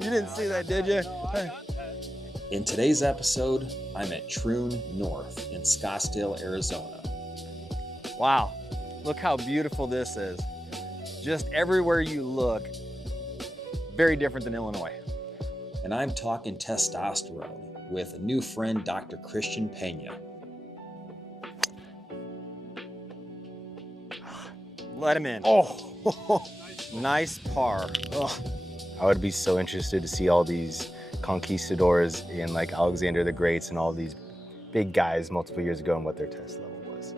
You didn't see that, did you? In today's episode, I'm at Troon North in Scottsdale, Arizona. Wow, look how beautiful this is. Just everywhere you look, very different than Illinois. And I'm talking testosterone with a new friend, Dr. Christien Peña. Let him in. Oh, Nice par. oh. I would be so interested to see all these conquistadors in like Alexander the Greats and all these big guys multiple years ago and what their test level was.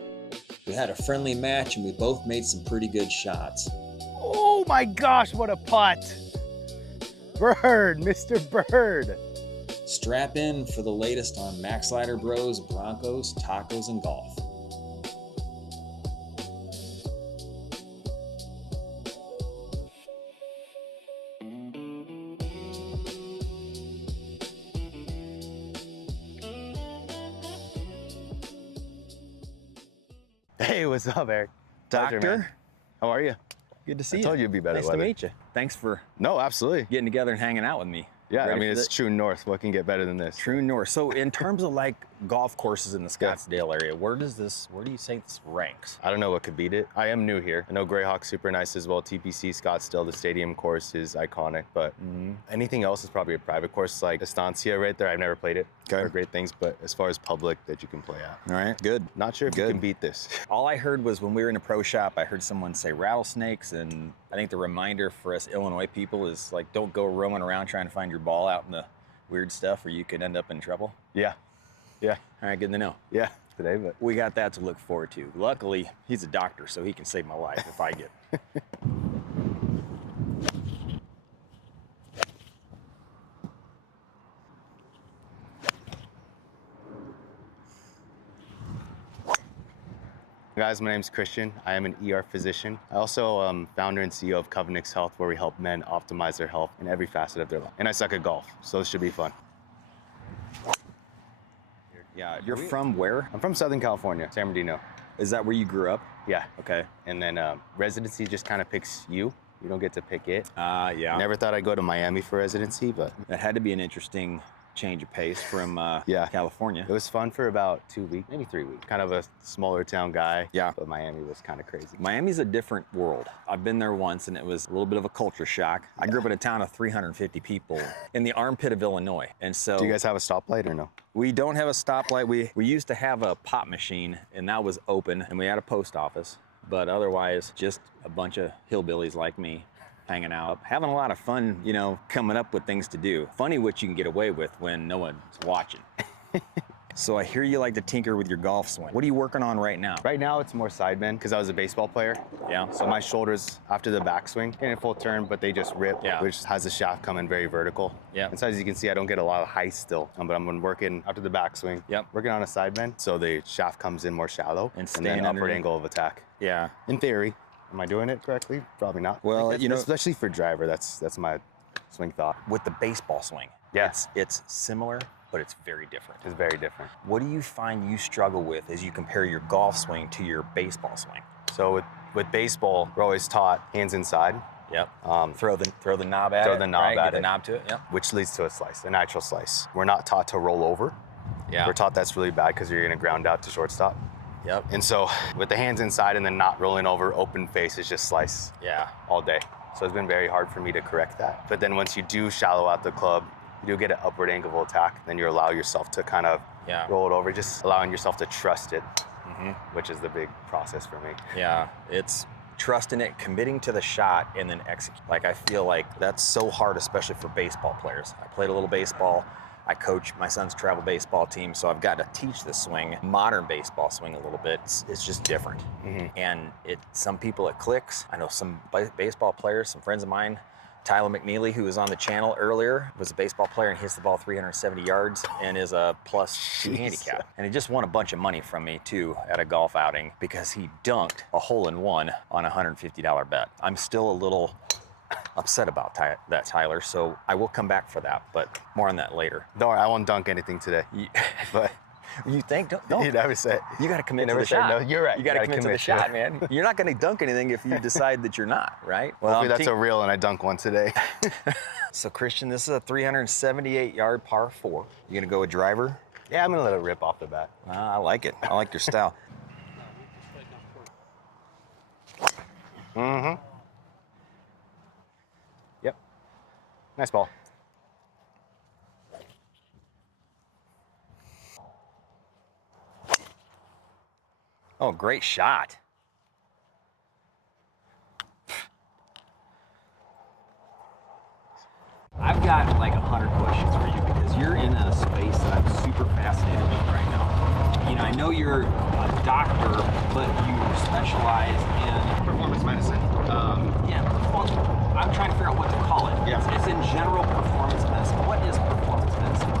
We had a friendly match and we both made some pretty good shots. Oh my gosh, what a putt! Bird, Mr. Bird. Strap in for the latest on Maxlider Bros, Broncos, tacos, and golf. Hey, what's up, Eric? Pleasure, Doctor, man. How are you? good to see I you. told you it'd be better Nice weather. to meet you. Thanks for No, absolutely. getting together and hanging out with me. Yeah, I Ready mean, for it's the- Troon North. What can get better than this? Troon North. So in terms of like golf courses in the Scottsdale area, where do you say this ranks? I don't know what could beat it. I am new here. I know Greyhawk's super nice as well. TPC Scottsdale, the stadium course is iconic, but anything else is probably a private course like Estancia right there. I've never played it. Okay. Heard great things, but as far as public that you can play at, All right, good. not sure if you Good. can beat this. All I heard was when we were in a pro shop, I heard someone say rattlesnakes, and I think the reminder for us Illinois people is like, don't go roaming around trying to find your ball out in the weird stuff, or you could end up in trouble. Yeah, yeah, All right, good to know. yeah. Today, but We got that to look forward to. Luckily, he's a doctor, so he can save my life if I get. guys, my name's Christian. I am an ER physician. I also am founder and CEO of Covenix Health, where we help men optimize their health in every facet of their life. And I suck at golf, so this should be fun. Yeah, you're from where? I'm from Southern California, San Bernardino. Is that where you grew up? Yeah, Okay. and then residency just kind of picks you. You don't get to pick it. Yeah. Never thought I'd go to Miami for residency, but That had to be an interesting change of pace from Yeah. California. it was fun for about 2 weeks, maybe 3 weeks. Kind of a smaller town guy. Yeah. But Miami was kind of crazy. Miami's a different world. I've been there once and it was a little bit of a culture shock. I grew up in a town of 350 people in the armpit of Illinois. And so Do you guys have a stoplight or no? we don't have a stoplight. We used to have a pop machine and that was open, and we had a post office, but otherwise just a bunch of hillbillies like me hanging out, having a lot of fun, you know, coming up with things to do. Funny what you can get away with when no one's watching. So I hear you like to tinker with your golf swing. What are you working on right now? Right now it's more side bend because I was a baseball player. Yeah. So my shoulders after the backswing in a full turn, but they just rip, Yeah. which has the shaft coming very vertical. Yeah. And so as you can see, I don't get a lot of height still, but I'm working after the backswing. Yep. Working on a side bend, so the shaft comes in more shallow And then staying upward underneath. angle of attack. Yeah. In theory, am I doing it correctly? Probably not. Well, Like, you know- especially for driver, that's my swing thought. With the baseball swing. Yeah. It's similar, but it's very different. It's very different. What do you find you struggle with as you compare your golf swing to your baseball swing? So with baseball, we're always taught hands inside, Yep. um, Throw the knob at it. Throw the knob right? at Get the it. knob to it. Yep. which leads to a slice, a natural slice. We're not taught to roll over. Yeah. We're taught that's really bad because you're gonna ground out to shortstop. Yep. And so with the hands inside and then not rolling over, open face is just slice Yeah. all day. So it's been very hard for me to correct that. But then once you do shallow out the club, you do get an upward angle of attack, then you allow yourself to kind of Yeah. roll it over, just allowing yourself to trust it, Mm-hmm. which is the big process for me. Yeah. It's trusting it, committing to the shot, and then execute. Like, I feel like that's so hard, especially for baseball players. I played a little baseball. I coach my son's travel baseball team, so I've got to teach the swing, modern baseball swing a little bit. It's just different. And some people it clicks. I know some baseball players, some friends of mine, Tyler McNeely, who was on the channel earlier, was a baseball player and hits the ball 370 yards and is a +2 handicap. And he just won a bunch of money from me too at a golf outing because he dunked a hole-in-one on a $150 bet. I'm still a little upset about that, Tyler, so I will come back for that, but more on that later. Don't worry, I won't dunk anything today. Ye- But You think? Don't. You never say. You got to commit to never the say shot. no. You're right. You got to You commit to the shot, man. You're not going to dunk anything if you decide that you're not, right? Well, Hopefully that's a reel and I dunk one today. So Christian, this is a 378-yard par 4. You gonna go a driver? Yeah, I'm gonna let it rip off the bat. I like it. I like your style. Mm-hmm. Yep. Nice ball. Oh, great shot. I've got like 100 questions for you because you're in a space that I'm super fascinated with right now. You know, I know you're a doctor, but you specialize in Performance medicine. I'm trying to figure out what to call it. Yeah. It's in general performance medicine. What is performance medicine?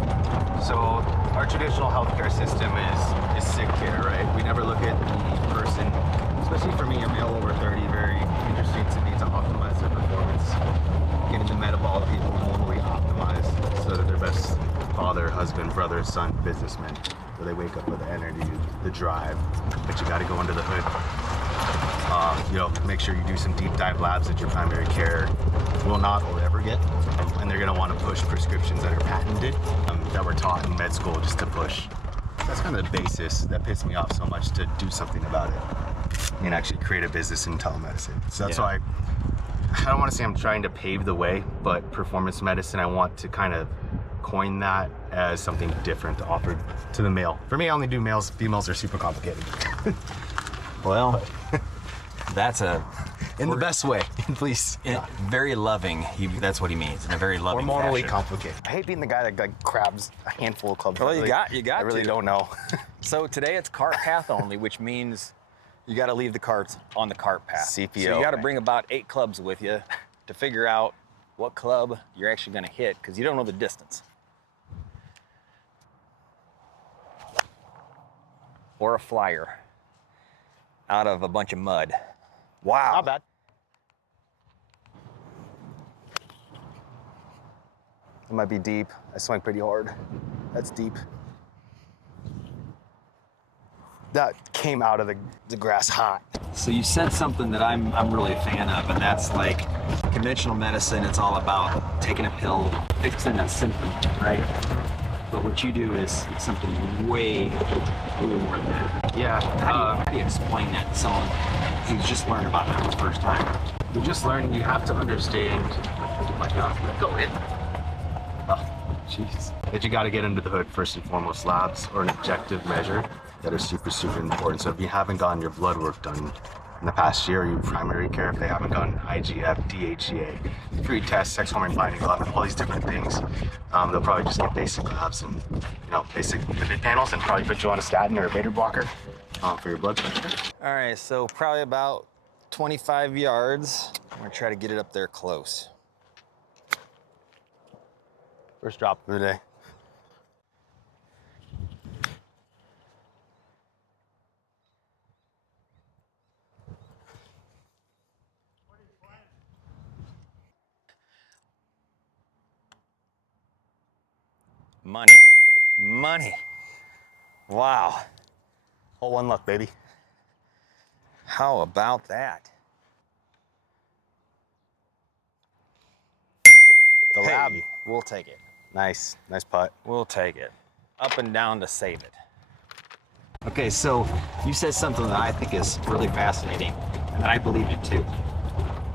So our traditional healthcare system is sick care, right? We never look at the person, especially for me, a male over 30, very interesting to me to optimize their performance, getting the metabolically hormonally optimized so that they're best father, husband, brother, son, businessman. So they wake up with the energy, the drive, but you got to go under the hood. Make sure you do some deep dive labs that your primary care will not or ever get. And they're gonna want to push prescriptions that are patented, that were taught in med school just to push. That's kind of the basis that pissed me off so much to do something about it and actually create a business in telemedicine. So that's why I don't want to say I'm trying to pave the way, but performance medicine, I want to kind of coin that as something different to offer to the male. For me, I only do males. Females are super complicated. Well, that's In the best way, please. very loving. That's what he means. In a very loving Hormonally fashion. complicated. I hate being the guy that like grabs a handful of clubs. Well, you got I really to. don't know. So today it's cart path only, which means you got to leave the carts on the cart path. CPO. So you got to bring about 8 clubs with you to figure out what club you're actually going to hit because you don't know the distance. Or a flyer out of a bunch of mud. Wow. Not bad. It might be deep. I swing pretty hard. That's deep. That came out of the grass hot. So you said something that I'm really a fan of, and that's like conventional medicine. It's all about taking a pill, fixing a symptom, right? But what you do is something way more than that. Yeah. How do you explain that to someone who's just learned about that for the first time? You just learn. You have to understand. Oh my God. Go in. Oh, jeez. That you got to get under the hood first and foremost. Labs or an objective measure that are super, super important. So if you haven't gotten your blood work done in the past year, your primary care, if they haven't gotten IGF, DHEA, free tests, sex hormone binding glove, all these different things, they'll probably just get basic labs and basic lipid panels and probably put you on a statin or a beta blocker for your blood pressure. All right, so probably about 25 yards. I'm gonna try to get it up there close. First drop of the day. Money. Wow. Hole one luck, baby. How about that? The lab. Hey, we'll take it. Nice putt. We'll take it. Up and down to save it. Okay, so you said something that I think is really fascinating, and I believe it too.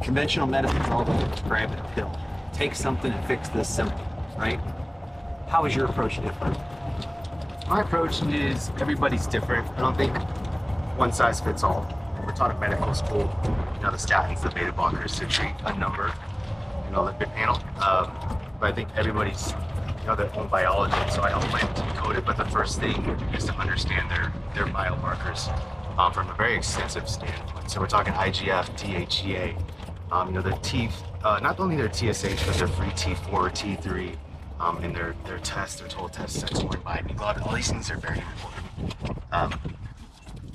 Conventional medicine is all about prescribing a pill. Take something and fix this symptom, right? How is your approach different? My approach is everybody's different. I don't think one size fits all. We're taught in medical school, the statins, the beta blockers to treat a number, lipid panel. But I think everybody's, their own biology. So I help them to decode it. But the first thing is to understand their biomarkers from a very extensive standpoint. So we're talking IGF, DHEA, not only their TSH, but their free T4, T3. And their tests, their total tests, sex hormone binding glove, all these things are very important.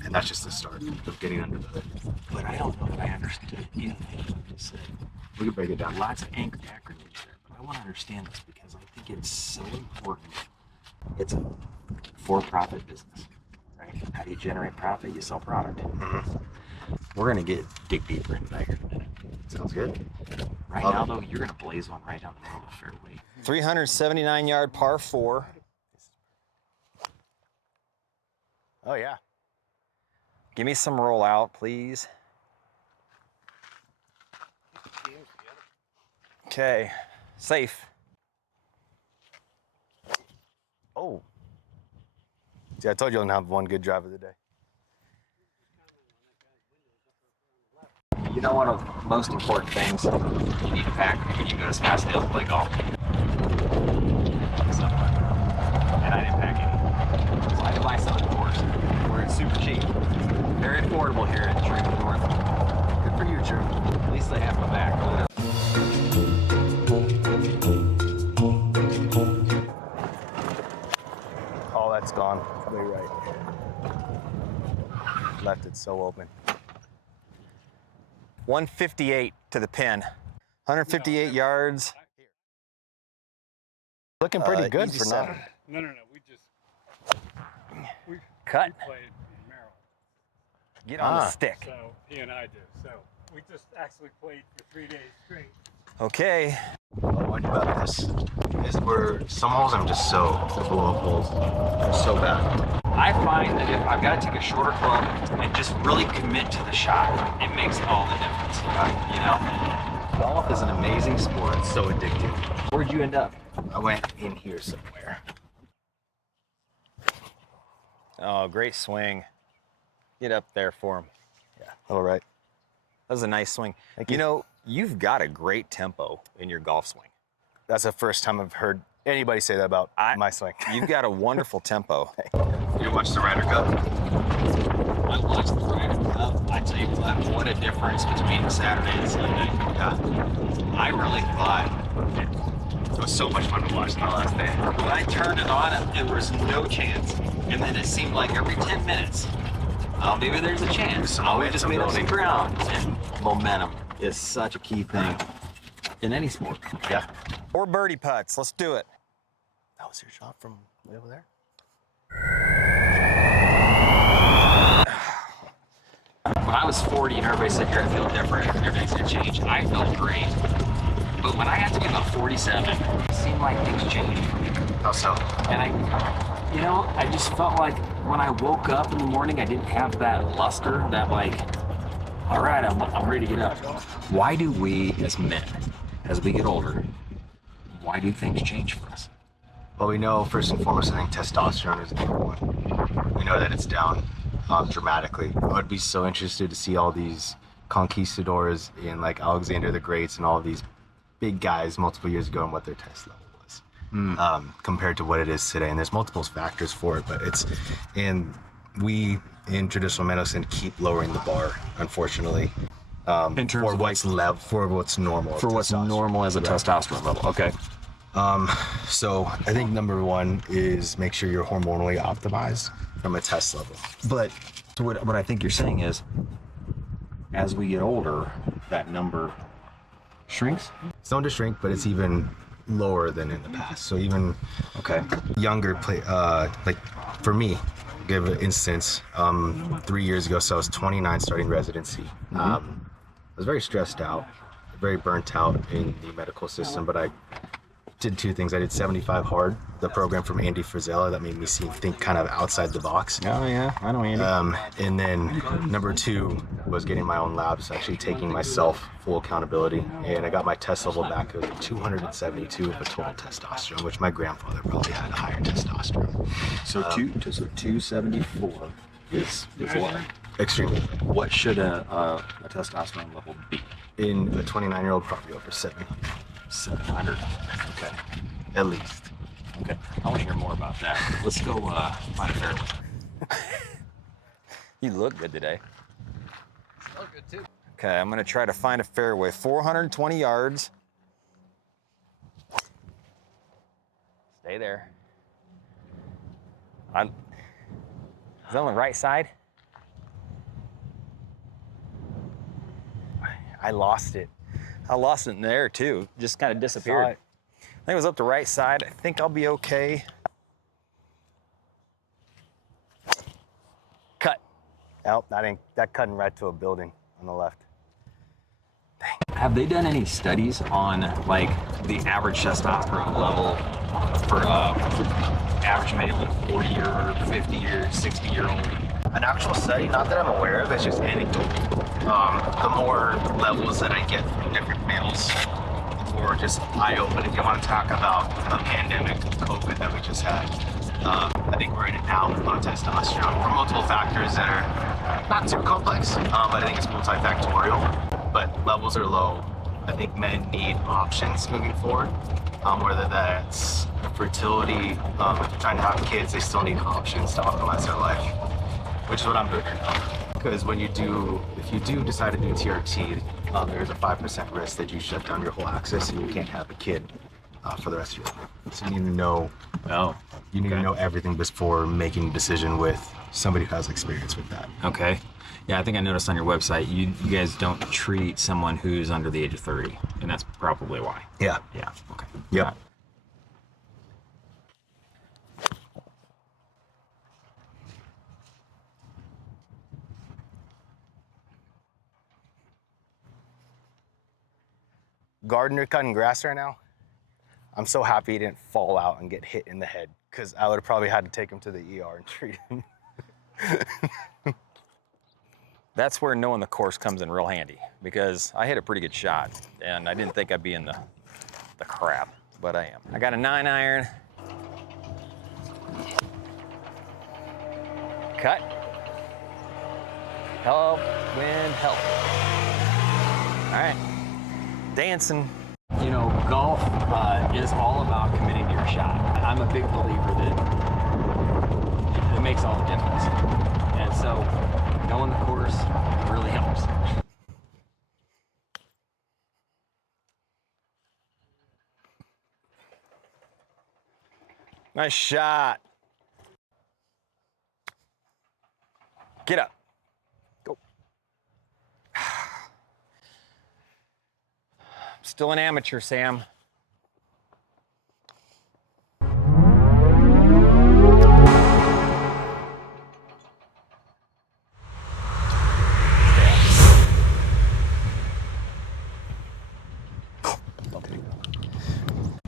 And that's just the start of getting under the hood. But I don't know that I understood anything you just said. We can break it down. Lots of acronyms there, but I want to understand this because I think it's so important It's a for-profit business, right? How do you generate profit? You sell product. We're gonna dig deeper into that here in a minute. Sounds good. Right now, though, you're gonna blaze one right down the middle of the fairway. 379-yard par 4. Oh yeah. Give me some rollout, please. Okay, safe. Oh. See, I told you I don't have one good drive of the day. You know, one of the most important things you need to pack when you go to Scottsdale to play golf. And I didn't pack any. So I had to buy some, of course. Where it's super cheap. Very affordable here at Troon North. Good for you, Troon. At least I have my back. Oh, that's gone. Way right. Left it so open. 158 to the pin. 158 yards. Looking pretty good easy for now. seven. No. We Cut. played in Maryland. Get on the stick. So he and I did. So we just actually played for 3 days straight. Okay. I wonder about this. Is where some holes I'm just so full of holes. They're so bad. I find that if I've got to take a shorter club and just really commit to the shot, it makes all the difference. You know? Golf is an amazing sport. It's so addictive. Where'd you end up? I went in here somewhere. Oh, great swing. Get up there for him. Yeah. All right. That was a nice swing. Thank You you. know, you've got a great tempo in your golf swing. That's the first time I've heard anybody say that about my swing. You've got a wonderful tempo. You watch the Ryder Cup? I watched the Ryder Cup. I tell you what a difference between Saturday and Sunday. Yeah. I really thought It was so much fun to watch the last day. when I turned it on, there was no chance. And then it seemed like every 10 minutes, oh, maybe there's a chance. Oh, we just made up some ground. And momentum is such a key thing in any sport. Yeah. Or birdie putts. Let's do it. That was your shot from way over there? When I was 40 and everybody said you're gonna feel different, everything's gonna change, I felt great. But when I got to be about 47, it seemed like things changed for me. How so? And I just felt like when I woke up in the morning, I didn't have that luster, that like, all right, I'm ready to get up. Why do we as men, as we get older, why do things change for us? Well, we know first and foremost, I think testosterone is number one. We know that it's down dramatically. I would be so interested to see all these conquistadors in like Alexander the Great and all of these big guys multiple years ago and what their test level was compared to what it is today. And there's multiple factors for it, but we in traditional medicine keep lowering the bar, unfortunately. In terms for of what's for what's normal. for what's testosterone. normal as a testosterone level. Okay. So I think number one is make sure you're hormonally optimized from a test level. But so what I think you're saying is, as we get older, that number shrinks. It's known to shrink, but it's even lower than in the past. So even younger like for me, give an instance, 3 years ago, so I was 29 starting residency. I was very stressed out, very burnt out in the medical system, but I did two things. I did 75 Hard, the program from Andy Frisella that made me think kind of outside the box. Oh yeah, I know Andy. And then number two was getting my own labs, actually taking myself full accountability. And I got my test level back. It was 272 of a total testosterone, which my grandfather probably had a higher testosterone. So 274 is what? Extremely. What should a testosterone level be? In a 29-year-old, probably over 700. 700. Okay. At least. Okay. I want to hear more about that. Let's go find a fairway. You look good today. Smell good too. Okay, I'm gonna try to find a fairway. 420 yards. Stay there. Is that on the right side? I lost it. I lost it in there too. Just kind of disappeared. I think it was up the right side. I think I'll be okay. Nope, that cutting right to a building on the left. Have they done any studies on like the average testosterone level for average male in 40 or 50 or 60 year old? An actual study, not that I'm aware of, it's just anecdotal. The more levels that I get from different males, the more just eye-opening. If you want to talk about the pandemic, COVID that we just had, I think we're in it now with low testosterone for multiple factors that are not too complex, but I think it's multifactorial. But levels are low. I think men need options moving forward, whether that's fertility, if they're trying to have kids, they still need options to optimize their life, which is what I'm doing right now. Because if you do decide to do TRT, there's a 5% risk that you shut down your whole axis and you can't have a kid for the rest of your life. So you need to know. You need to know everything before making a decision with somebody who has experience with that. Okay. Yeah, I think I noticed on your website you guys don't treat someone who's under the age of 30, and that's probably why. Yeah. Yeah. Okay. Yep. Gardener cutting grass right now. I'm so happy he didn't fall out and get hit in the head, because I would have probably had to take him to the ER and treat him. That's where knowing the course comes in real handy, because I hit a pretty good shot and I didn't think I'd be in the crap, but I am. I got a 9-iron. Cut. Hello, wind, help. All right, dancing. You know, golf is all about committing to your shot. I'm a big believer that it makes all the difference. And so knowing the course really helps. Nice shot. Get up. Go. Still an amateur, Sam.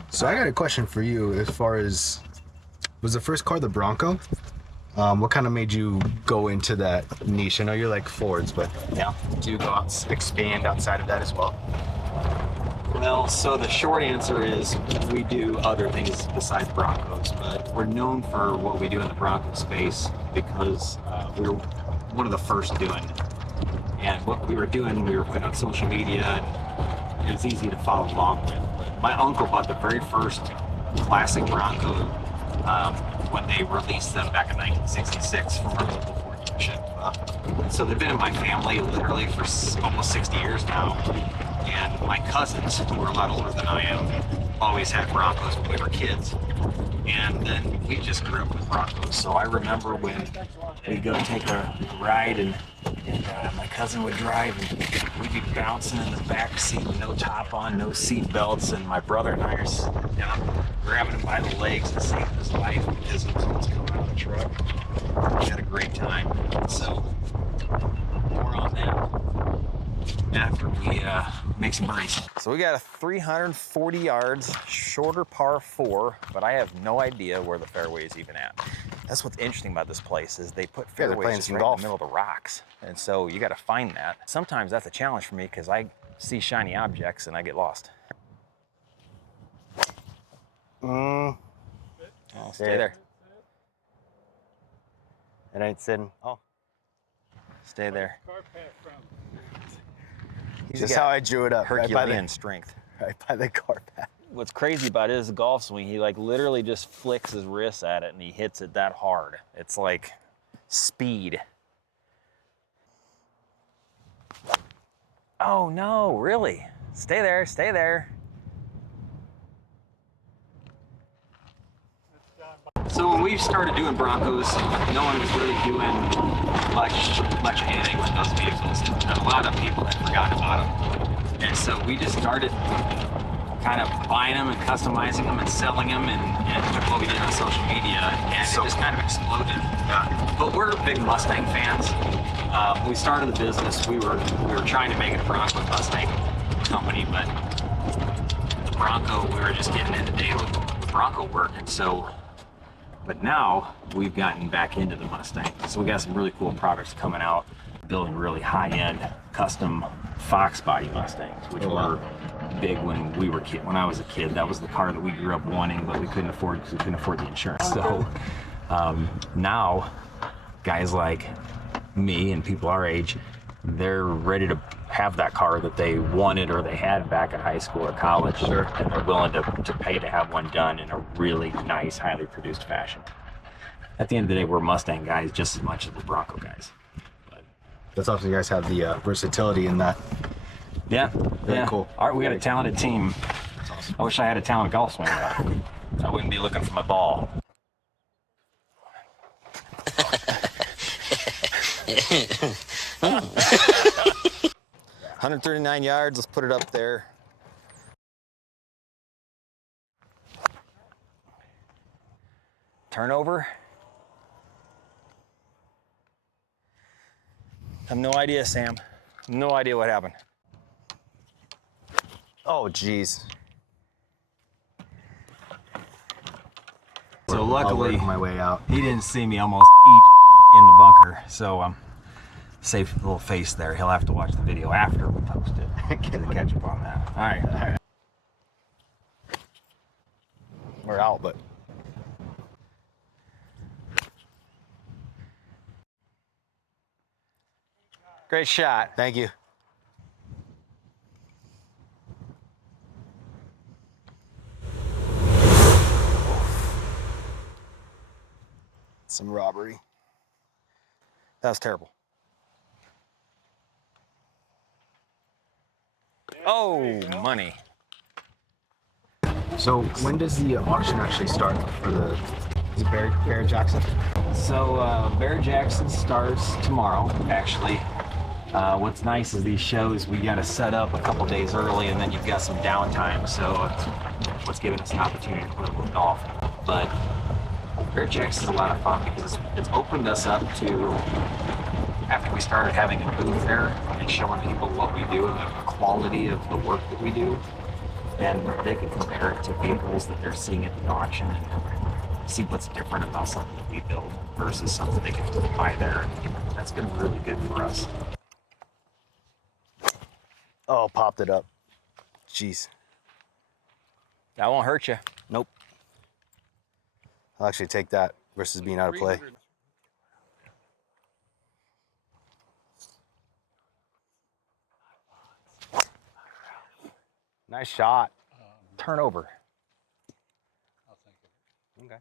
So I got a question for you as far as, was the first car the Bronco? What kind of made you go into that niche? I know you're like Fords, but yeah, do you expand outside of that as well? Well, so the short answer is we do other things besides Broncos, but we're known for what we do in the Bronco space because we were one of the first doing it. And what we were doing, we were putting on social media, and it was easy to follow along with. But my uncle bought the very first classic Bronco when they released them back in 1966 from our local Ford dealership. So they've been in my family literally for almost 60 years now. And my cousins, who are a lot older than I am, always had Broncos when we were kids. And then we just grew up with Broncos. So I remember when we'd go take a ride and my cousin would drive and we'd be bouncing in the back seat with no top on, no seat belts, and my brother and I are sitting down, grabbing him by the legs and saving his life because he was almost coming out of the truck. We had a great time. So more on that after we make some birdies. So we got a 340 yards, shorter par 4, but I have no idea where the fairway is even at. That's what's interesting about this place is they put fairways just right in the middle of the rocks. And so you got to find that. Sometimes that's a challenge for me because I see shiny objects and I get lost. Oh, Stay there. It ain't sitting. Oh. Stay there. Car path from. Just how I drew it up. Herculean strength. Right by the car path. What's crazy about it is the golf swing, he like literally just flicks his wrist at it and he hits it that hard. It's like speed. Oh no, really? Stay there, stay there. So when we started doing Broncos, no one was really doing much anything with those vehicles. And a lot of people had forgotten about them. And so we just started kind of buying them and customizing them and selling them and took what we did on social media and it just kind of exploded. But we're big Mustang fans When we started the business, we were trying to make it a Bronco Mustang company, but Bronco, we were just getting into daily Bronco work, and so. But now we've gotten back into the Mustang, so we got some really cool products coming out, building really high-end custom Fox body Mustangs, which were big when we were when I was a kid. That was the car that we grew up wanting, but we couldn't afford because we couldn't afford the insurance. So now guys like me and people our age, they're ready to have that car that they wanted or they had back in high school or college. Sure. And they're willing to pay to have one done in a really nice, highly produced fashion. At the end of the day, we're Mustang guys just as much as the Bronco guys. But That's awesome. You guys have the versatility in that. yeah, Very cool. All right, we got a talented team. That's awesome. I wish I had a talented golf swinger. I wouldn't be looking for my ball. 139 yards, let's put it up there. Turnover. I have no idea, Sam. No idea what happened. Oh, geez. So I'll luckily, work my way out. he didn't see me almost eat in the bunker. So safe little face there. He'll have to watch the video after we post it to catch up on that. All right. We're out, but Great shot. thank you. Some robbery. That was terrible. Oh, money. So when does the auction actually start for the is it Barrett Jackson? So Bear Jackson starts tomorrow, actually. What's nice is these shows, we got to set up a couple days early, and then you've got some downtime, so it's what's giving us an opportunity to play a little golf. But Bear Jackson's a lot of fun because it's opened us up to, after we started having a booth there and showing people what we do and the quality of the work that we do, and they can compare it to vehicles that they're seeing at the auction and see what's different about something that we build versus something they can buy there. That's been really good for us. Oh, popped it up. Jeez. That won't hurt you. Nope. I'll actually take that versus being out of play. Nice shot. Turnover. I'll think of Okay. it.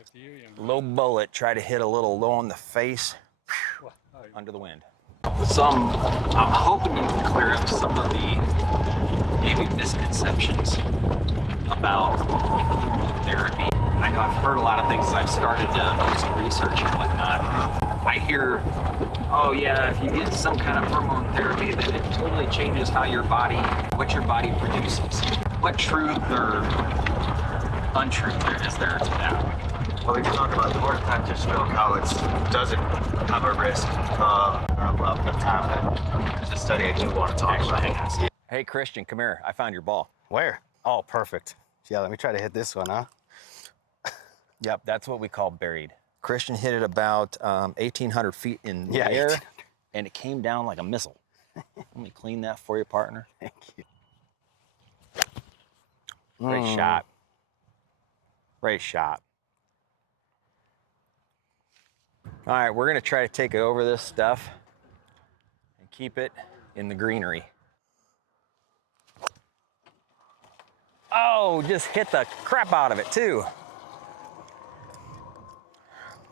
After you, young Low bullet. Try to hit a little low on the face. man. Oh, Under the wind. So I'm hoping to clear up some of the maybe misconceptions about hormone therapy. I know I've heard a lot of things as I've started to do some research and whatnot. I hear, oh yeah, if you get some kind of hormone therapy, then it totally changes how your body, what your body produces. What truth or untruth there is there to that? Well, we can talk about the more time just know how it doesn't have a risk of the time that the study I do want to talk about. Hey, Christian, come here. I found your ball. Where? Oh, perfect. Yeah, let me try to hit this one, huh? Yep, that's what we call buried. Christian hit it about 1,800 feet in the Yeah, air, 1800. and it came down like a missile. Let me clean that for you, partner. Thank you. Great shot. Great shot. All right, we're gonna try to take over this stuff and keep it in the greenery. Oh, just hit the crap out of it too.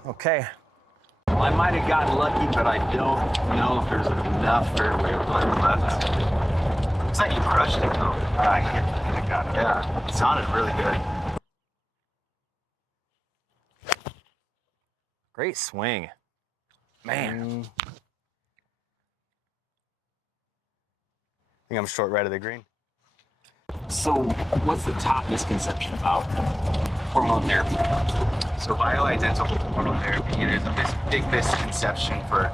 Okay. Well, I might have gotten lucky, but I don't know if there's enough fairway left. Looks like you crushed it though. I got it. Yeah, it sounded really good. Great swing. Man. I think I'm short right of the green. So, what's the top misconception about hormone therapy? So bioidentical hormone therapy, it is a big misconception for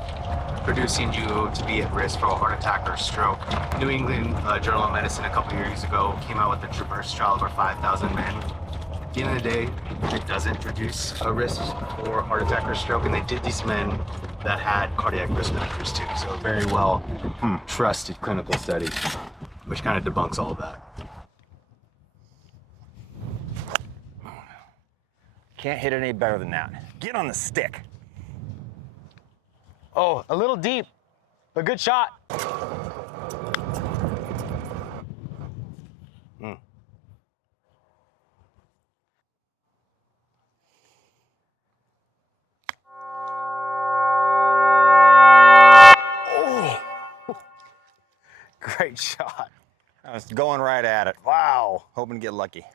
producing you to be at risk for a heart attack or stroke. New England Journal of Medicine a couple years ago came out with the Traverse trial over 5,000 men. At the end of the day, it doesn't produce a risk for heart attack or stroke, and they did these men that had cardiac risk factors too. So a very well trusted clinical study, which kind of debunks all of that. Can't hit it any better than that. Get on the stick. Oh, a little deep, but good shot. Oh, great shot. I was going right at it. Wow, hoping to get lucky.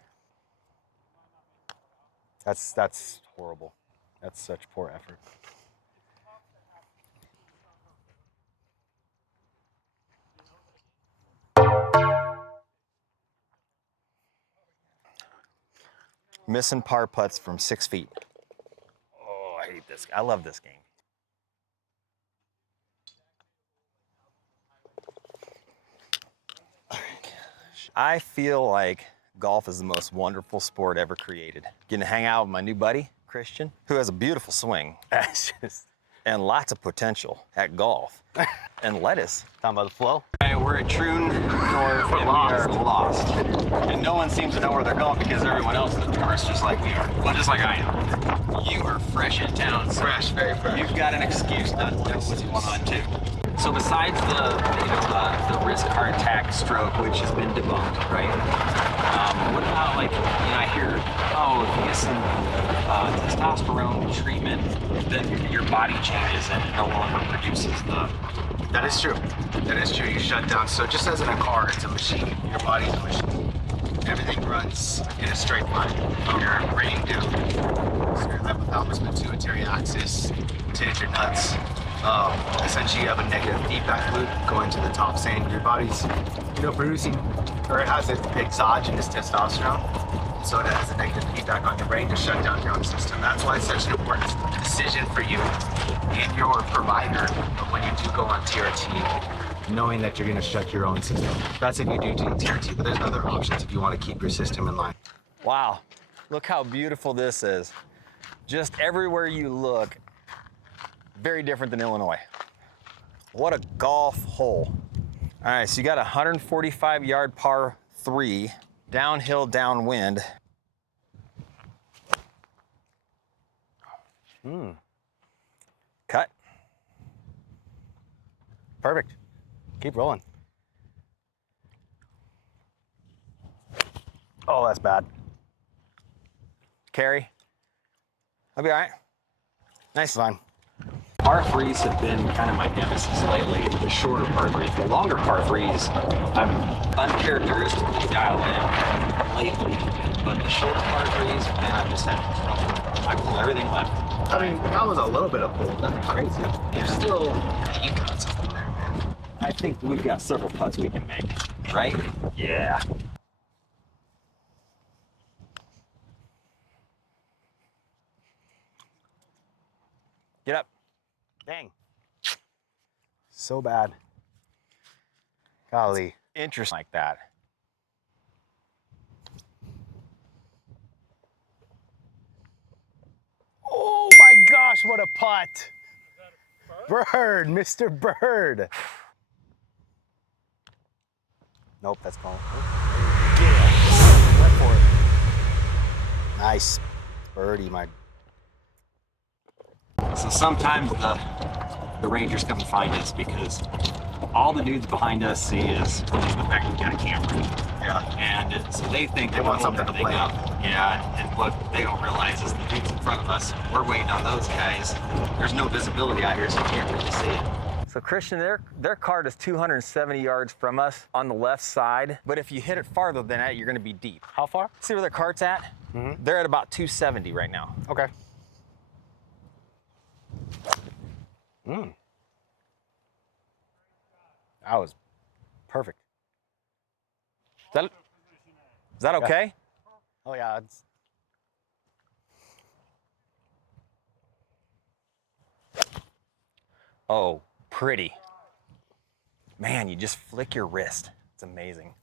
That's horrible. That's such poor effort. Missing par putts from 6 feet. Oh, I hate this. I love this game. I feel like golf is the most wonderful sport ever created. Getting to hang out with my new buddy, Christian, who has a beautiful swing and lots of potential at golf. And lettuce. Talking about the flow. We're at Troon North, and we are lost. And no one seems to know where they're going because everyone else is tourists just like we are. Well, just like I am. You are fresh in town, so Fresh, very fresh. you've got an excuse not to know what's going on too. So besides the risk of heart attack, stroke, which has been debunked, right? What about like, I hear, if you get some testosterone treatment, then your body changes and it no longer produces the. That is true. That is true. You shut down. So just as in a car, it's a machine. Your body's a machine. Everything runs in a straight line from your brain down. So your hypothalamus pituitary axis to hit your nuts. Essentially, you have a negative feedback loop going to the top, saying your body's, producing, or it has an exogenous testosterone. So it has a negative feedback on your brain to shut down your own system. That's why it's such an important decision for you and your provider when you do go on TRT, knowing that you're going to shut your own system. That's if you do TRT, but there's other options if you want to keep your system in line. Wow, look how beautiful this is. Just everywhere you look, very different than Illinois. What a golf hole. All right, so you got a 145-yard par 3, downhill, downwind. Cut. Perfect. Keep rolling. Oh, that's bad. Carry. I'll be all right. Nice. Fine. Par threes have been kind of my nemesis lately. The shorter par threes, the longer par threes, I'm uncharacteristically dialed in lately. But the shorter par threes, man, I've just had trouble. I pull everything left. I mean, that was a little bit of pull. Nothing crazy. There's still you got something there, man. I think we've got several putts we can make, right? Yeah. Get up. Dang. So bad. Golly. Interesting like that. Oh my gosh, what a putt. Bird, Mr. Bird. Nope, that's gone. Get it. Went for it. Nice. Birdie, my. So sometimes the Rangers come and find us because all the dudes behind us see is the fact that we got a camera. Yeah. And so they think They want something to play up. Yeah, and what they don't realize is the dudes in front of us, we're waiting on those guys. There's no visibility out here, so you can't really see it. So Christian, their cart is 270 yards from us on the left side, but if you hit it farther than that, you're gonna be deep. How far? See where their cart's at? Mm-hmm. They're at about 270 right now. Okay. That was perfect. Is that okay? Oh yeah, it's Oh, pretty. Man, you just flick your wrist. It's amazing.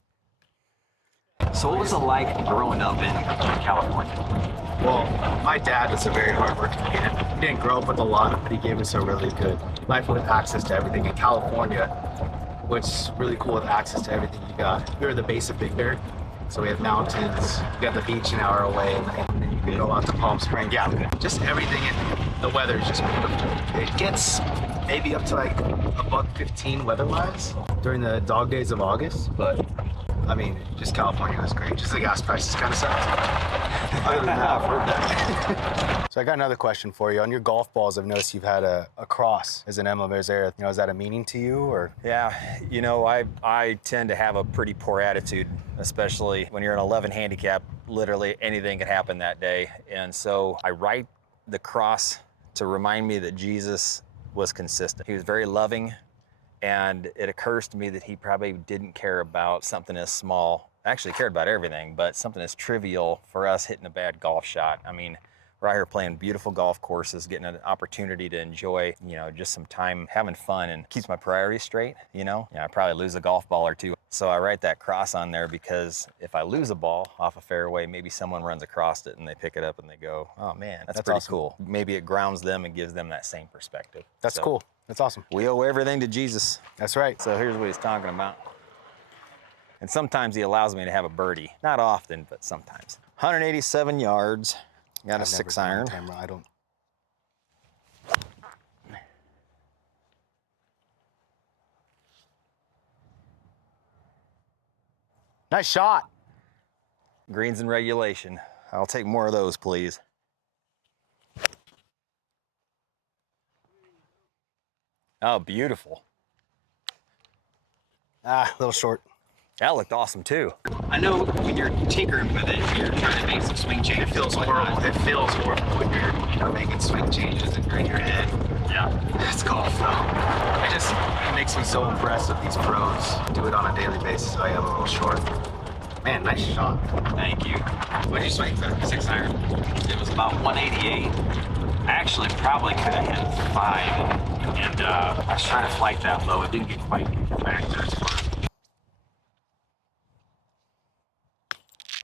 So what was it like growing up in California? Well, my dad was a very hardworking man. He didn't grow up with a lot, but he gave us a really good life with access to everything. In California, what's really cool with access to everything you got, we're the base of Big Bear. So we have mountains, you got the beach an hour away, and then you can go out to Palm Springs. Yeah, just everything. The weather is just beautiful. It gets maybe up to like $115 weather-wise during the dog days of August, but I mean, just California was great. Just the gas prices kind of sucked. Other than that, I've heard that. So I got another question for you. On your golf balls, I've noticed you've had a cross as an emblem. Is there, is that a meaning to you, or? Yeah, I tend to have a pretty poor attitude, especially when you're an 11 handicap. Literally anything could happen that day. And so I write the cross to remind me that Jesus was consistent. He was very loving, and it occurs to me that he probably didn't care about something as small. Actually cared about everything, but something as trivial for us hitting a bad golf shot. I mean, we're out here playing beautiful golf courses, getting an opportunity to enjoy, just some time having fun, and keeps my priorities straight, I probably lose a golf ball or two. So I write that cross on there because if I lose a ball off a fairway, maybe someone runs across it and they pick it up and they go, oh man, that's pretty awesome. cool. Maybe it grounds them and gives them that same perspective. That's cool. That's awesome. We owe everything to Jesus. That's right. So here's what he's talking about. And sometimes he allows me to have a birdie. Not often, but sometimes. 187 yards. Got a 6-iron. I don't. Nice shot. Greens in regulation. I'll take more of those, please. Oh, beautiful. A little short. That looked awesome too. I know when you're tinkering with it, you're trying to make some swing changes. It feels horrible. It feels horrible when you're making swing changes and you're in your head. Yeah. It's golf though. It makes me so impressed that these pros do it on a daily basis. I am a little short. Man, nice shot. Thank you. What'd you swing for? 6-iron. It was about 188. I actually probably could have hit 5, and I was trying to flight that low. It didn't get quite back there as far.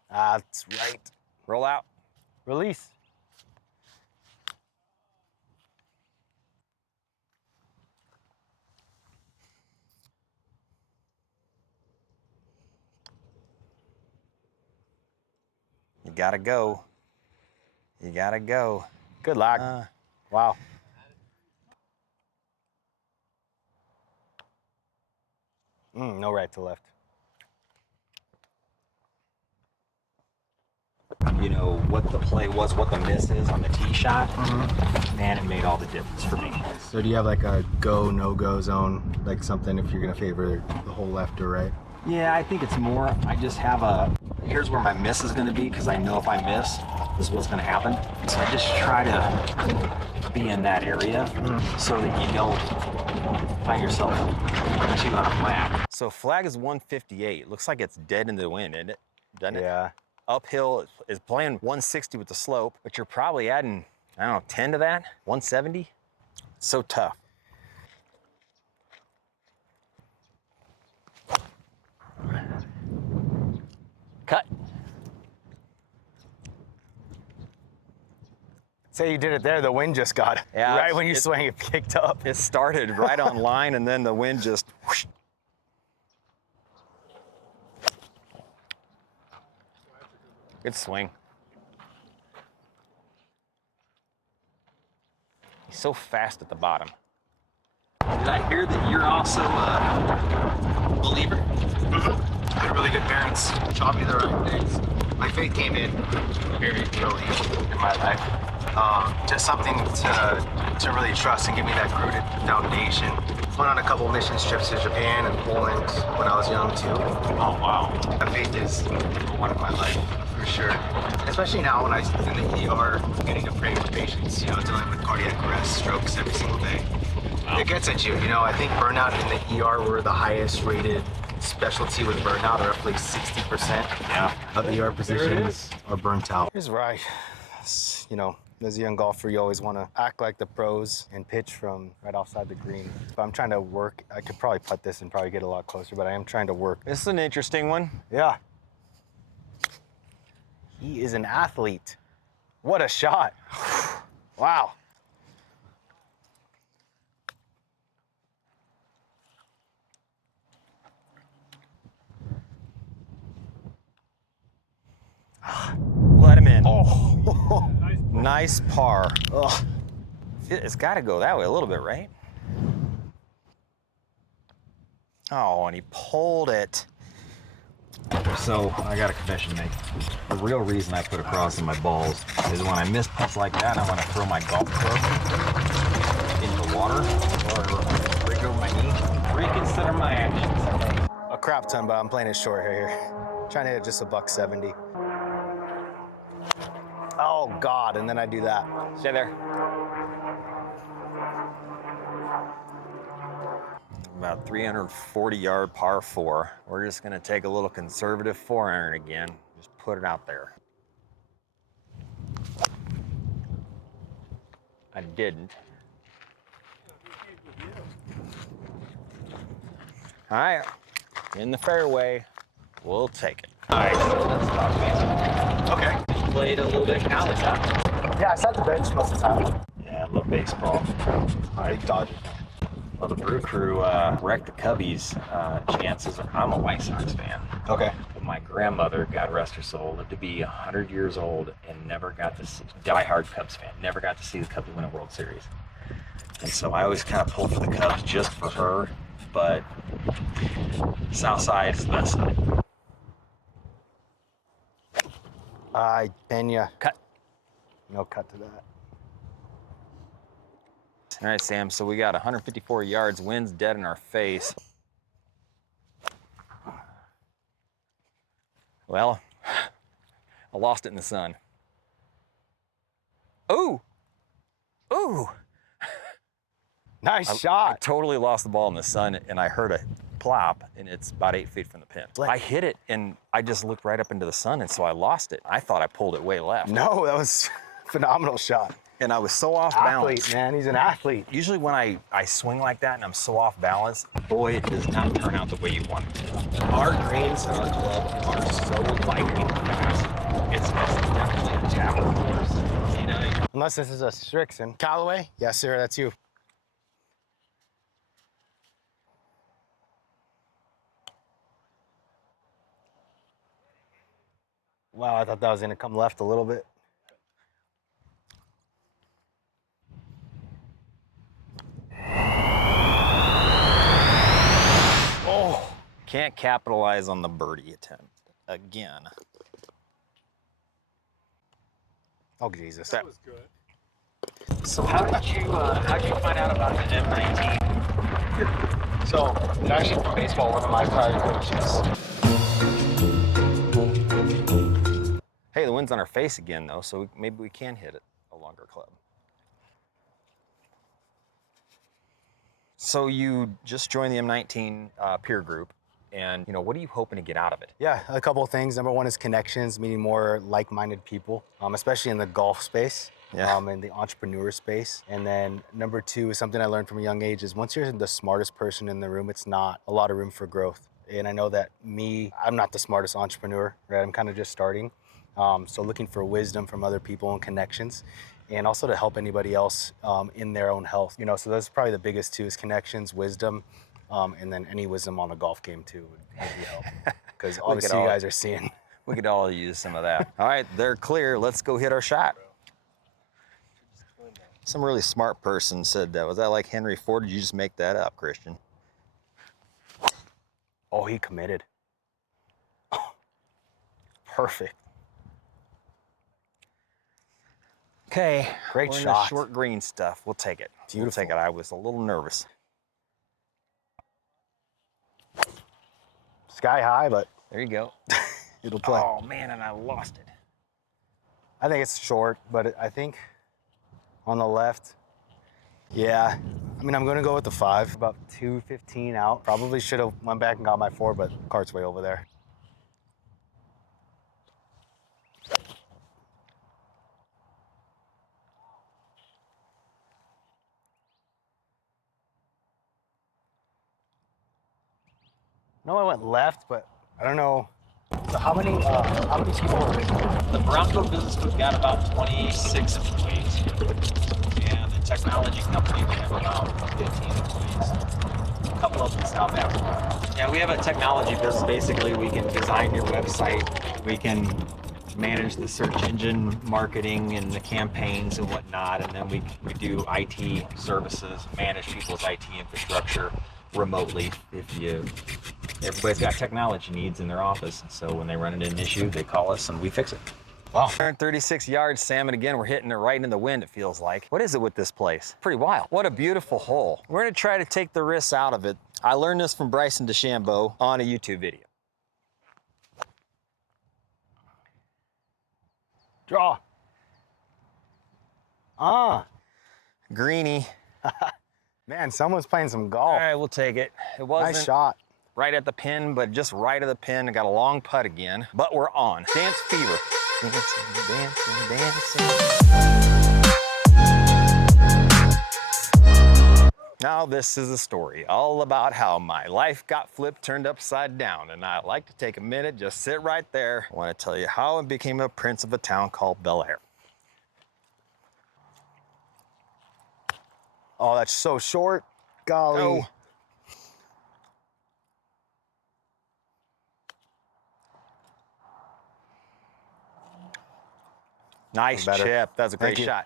That's right. Roll out. Release. You gotta go. You gotta go. Good luck. Wow. No right to left. What the play was, what the miss is on the tee shot, man, it made all the difference for me. So do you have like a go, no-go zone, like something if you're going to favor the whole left or right? Yeah, I think it's more, I just have here's where my miss is going to be, because I know if I miss, this is what's going to happen. So I just try to be in that area so that you don't find yourself too out of whack. So flag is 158. Looks like it's dead in the wind, isn't it? Doesn't it? Yeah. Uphill is playing 160 with the slope, but you're probably adding, 10 to that, 170. It's so tough. Cut. Say you did it there, the wind just got it. Yeah, right when you swing, it kicked up. It started right on line, and then the wind just whoosh. Good swing. He's so fast at the bottom. Did I hear that you're also a believer? I had really good parents, taught me the right things. My faith came in very early in my life. Just something to really trust and give me that rooted foundation. Went on a couple mission trips to Japan and Poland when I was young too. Oh, wow. My faith is one of my life, for sure. Especially now when I'm in the ER, getting to pray for patients, dealing with cardiac arrest, strokes every single day. Wow. It gets at you, I think burnout in the ER, we're the highest rated specialty with burnout, roughly 60% of ER positions are burnt out. Here's where I, As a young golfer, you always want to act like the pros and pitch from right offside the green. But I'm trying to work. I could probably putt this and probably get a lot closer, but I am trying to work. This is an interesting one. Yeah. He is an athlete. What a shot. Wow. Let him in. Oh, Nice par. Ugh. It's got to go that way a little bit, right? Oh, and he pulled it. So I got a confession to make. The real reason I put a cross in my balls is when I miss putts like that, I want to throw my golf club into the water or break over my knee. Reconsider my actions. A crap ton, but I'm playing it short here. Trying to hit just a $170. Oh God, and then I do that. Stay there. About 340-yard par 4. We're just gonna take a little conservative 4-iron again. Just put it out there. I didn't. All right, in the fairway, we'll take it. All right, so let's talk baseball. Okay. Played a little bit of college, huh? Yeah, I sat the bench most of the time. Yeah, I love baseball. Big Dodgers. Well, the Brew Crew wrecked the Cubbies' chances. I'm a White Sox fan. Okay. But my grandmother, God rest her soul, lived to be 100 years old and never got to see, diehard Cubs fan, never got to see the Cubs win a World Series. And so I always kind of pulled for the Cubs just for her, but South Side is the best side. Pena. Cut. No cut to that. All right, Sam, so we got 154 yards, wind's dead in our face. Well, I lost it in the sun. Ooh! Ooh! Nice I shot. totally lost the ball in the sun, and I heard a plop, and it's about 8 feet from the pin. I hit it, and I just looked right up into the sun, and so I lost it. I thought I pulled it way left. No, that was a phenomenal shot. And I was so off balance. Athlete, man. He's an athlete. Usually when I swing like that and I'm so off balance, boy, it does not turn out the way you want it to. Our greens and our club are so lightning fast. It's definitely a tackle course. You know? Unless this is a Strixon. Callaway? Yes, sir. That's you. Wow, I thought that was going to come left a little bit. Oh, can't capitalize on the birdie attempt again. Oh, Jesus. That was good. So how did you find out about the M19? So, it's actually from baseball, one of my prior coaches. Hey, the wind's on our face again though, so maybe we can hit it a longer club. So you just joined the M19 peer group, and what are you hoping to get out of it? Yeah, a couple of things. Number one is connections, meeting more like-minded people, especially in the golf space. Yeah. In the entrepreneur space. And then number two is something I learned from a young age is once you're the smartest person in the room, it's not a lot of room for growth. And I know that I'm not the smartest entrepreneur, right? I'm kind of just starting. So looking for wisdom from other people and connections, and also to help anybody else in their own health. So that's probably the biggest two is connections, wisdom, and then any wisdom on a golf game too would maybe help. Because obviously you guys are seeing. We could all use some of that. All right, they're clear. Let's go hit our shot. Some really smart person said that. Was that like Henry Ford? Did you just make that up, Christian? Oh, he committed. Perfect. Okay, Great we're in shot. the short green stuff. We'll take it. We'll Beautiful. take it. I was a little nervous. Sky high, but There you go. it'll play. Oh man, and I lost it. I think it's short, but I think on the left, yeah. I mean, I'm going to go with the 5, about 215 out. Probably should have went back and got my 4, but cart's way over there. No, I went left, but I don't know. So how many people are in? The Bronco business, we've got about 26 employees. And the technology company, we have about 15 employees. A couple of them in South Africa. Yeah, we have a technology business. Basically, we can design your website. We can manage the search engine marketing and the campaigns and whatnot. And then we do IT services, manage people's IT infrastructure remotely. Everybody's got technology needs in their office. So when they run into an issue, they call us and we fix it. Wow. 136 yards, Sam, and again, we're hitting it right in the wind, it feels like. What is it with this place? Pretty wild. What a beautiful hole. We're gonna try to take the risks out of it. I learned this from Bryson DeChambeau on a YouTube video. Draw. Ah. Greenie. Man, someone's playing some golf. All right, we'll take it. It wasn't Nice shot. right at the pin, but just right of the pin. I got a long putt again, but we're on. Dance fever. Dancing, dancing, dancing. Now this is a story all about how my life got flipped, turned upside down, and I'd like to take a minute, just sit right there. I want to tell you how I became a prince of a town called Bel Air. Oh, that's so short. Golly. Oh. Nice Better. chip. That's a great Thank you. shot.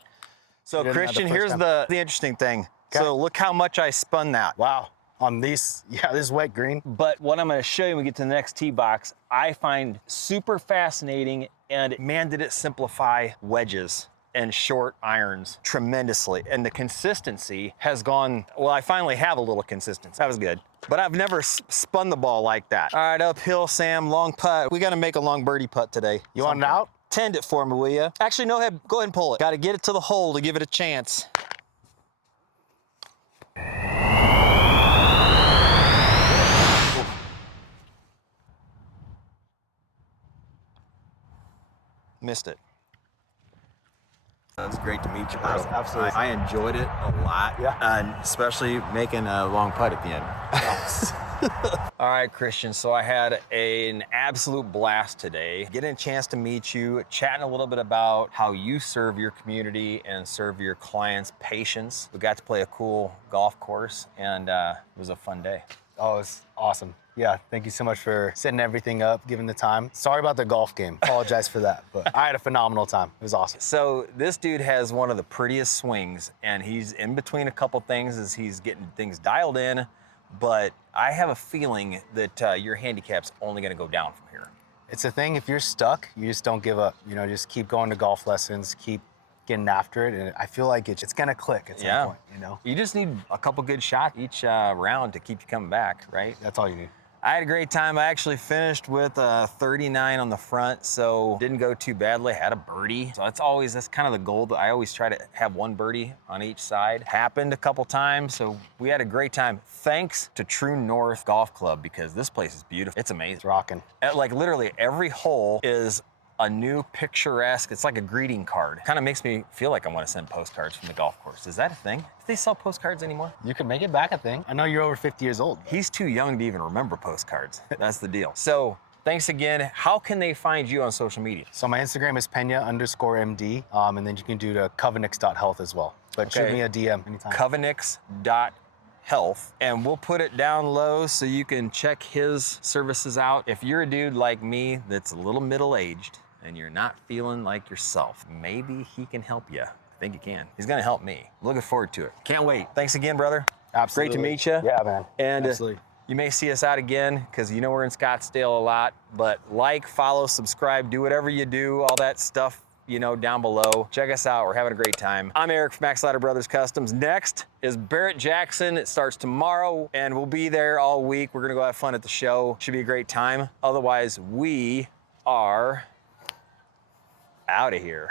So You didn't have the Christian, first here's time. the interesting thing. Okay. So look how much I spun that. Wow. On these, yeah, this is wet green. But what I'm going to show you when we get to the next tee box, I find super fascinating, and man, did it simplify wedges and short irons tremendously. And the consistency has gone, well, I finally have a little consistency. That was good. But I've never spun the ball like that. All right, uphill, Sam, long putt. We got to make a long birdie putt today. You want it out? Tend it for me, will you? Actually, no, go ahead and pull it. Got to get it to the hole to give it a chance. Missed it. It's great to meet you, bro. Absolutely. I enjoyed it a lot. Yeah. And especially making a long putt at the end. All right, Christian, so I had an absolute blast today. Getting a chance to meet you, chatting a little bit about how you serve your community and serve your clients' patients. We got to play a cool golf course, and it was a fun day. Oh, it's awesome. Yeah, thank you so much for setting everything up, giving the time. Sorry about the golf game. Apologize for that, but I had a phenomenal time. It was awesome. So this dude has one of the prettiest swings, and he's in between a couple things as he's getting things dialed in, but I have a feeling that your handicap's only gonna go down from here. It's a thing, if you're stuck, you just don't give up. You know, just keep going to golf lessons, keep getting after it, and I feel like it's gonna click at some point, you know? You just need a couple good shots each round to keep you coming back, right? That's all you need. I had a great time. I actually finished with 39 on the front, so didn't go too badly. Had a birdie. So that's kind of the goal. I always try to have one birdie on each side. Happened a couple times, so we had a great time. Thanks to Troon North Golf Club, because this place is beautiful. It's amazing. It's rocking. Like literally every hole is a new picturesque, it's like a greeting card. Kind of makes me feel like I want to send postcards from the golf course. Is that a thing? Do they sell postcards anymore? You can make it back a thing. I know you're over 50 years old. He's too young to even remember postcards. That's the deal. So thanks again. How can they find you on social media? So my Instagram is Peña_MD, and then you can do to Covenix.health as well. But shoot me a DM anytime. Covenix.health, and we'll put it down low so you can check his services out. If you're a dude like me that's a little middle-aged and you're not feeling like yourself, maybe he can help you. I think he can. He's gonna help me. Looking forward to it. Can't wait. Thanks again, brother. Absolutely. Great to meet you. Yeah, man. And Absolutely. you may see us out again, because you know we're in Scottsdale a lot, but like, follow, subscribe, do whatever you do, all that stuff, you know, down below. Check us out. We're having a great time. I'm Erik from Maxlider Brothers Customs. Next is Barrett Jackson. It starts tomorrow, and we'll be there all week. We're gonna go have fun at the show. Should be a great time. Otherwise, we are out of here.